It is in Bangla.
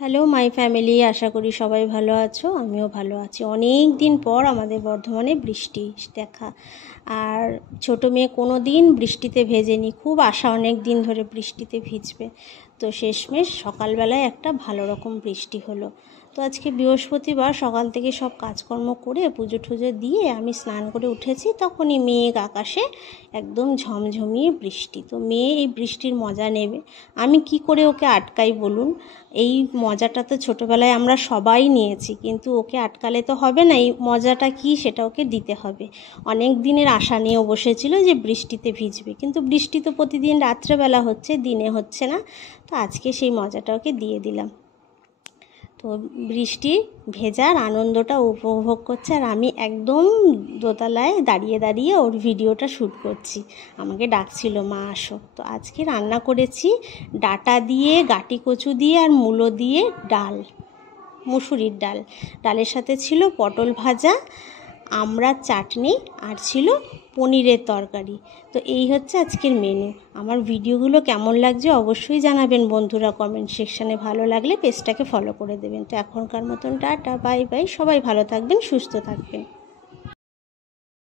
হ্যালো মাই ফ্যামিলি, আশা করি সবাই ভালো আছো। আমিও ভালো আছি। অনেক দিন পর আমাদের বর্ধমানে বৃষ্টি দেখা। আর ছোটো মেয়ে কোনো দিন বৃষ্টিতে ভেজেনি, খুব আশা অনেক দিন ধরে বৃষ্টিতে ভিজবে। তো শেষমেশ সকালবেলায় একটা ভালো রকম বৃষ্টি হলো। তো আজকে বৃহস্পতিবার, সকাল থেকে সব কাজকর্ম করে পুজো টুজো দিয়ে আমি স্নান করে উঠেছি, তখনই মেঘ আকাশে একদম ঝমঝমিয়ে বৃষ্টি। তো মেয়ে এই বৃষ্টির মজা নেবে, আমি কি করে ওকে আটকাই বলুন? এই মজাটা তো ছোটোবেলায় আমরা সবাই নিয়েছি, কিন্তু ওকে আটকালে তো হবে না। এই মজাটা কি সেটা ওকে দিতে হবে। অনেক দিনের আশা নিয়েও বসেছিল যে বৃষ্টিতে ভিজবে, কিন্তু বৃষ্টি তো প্রতিদিন রাত্রেবেলা হচ্ছে, দিনে হচ্ছে না। তো আজকে সেই মজাটা ওকে দিয়ে দিলাম। তো বৃষ্টি ভেজার আনন্দটা উপভোগ করছে, আর আমি একদম দোতলায় দাঁড়িয়ে দাঁড়িয়ে ওর ভিডিওটা শ্যুট করছি। আমাকে ডাকছিল, মা আসো। তো আজকে রান্না করেছি ডাঁটা দিয়ে, গাটি কচু দিয়ে আর মূলো দিয়ে ডাল, মুসুরির ডাল। ডালের সাথে ছিল পটল ভাজা, আমড়ার চাটনি, আর ছিল পনিরের তরকারি। তো এই হচ্ছে আজকের মেনু। আমার ভিডিওগুলো কেমন লাগছে অবশ্যই জানাবেন বন্ধুরা কমেন্ট সেকশানে। ভালো লাগলে পেজটাকে ফলো করে দেবেন। তো এখনকার মতন টাটা, বাই বাই। সবাই ভালো থাকবেন, সুস্থ থাকবেন।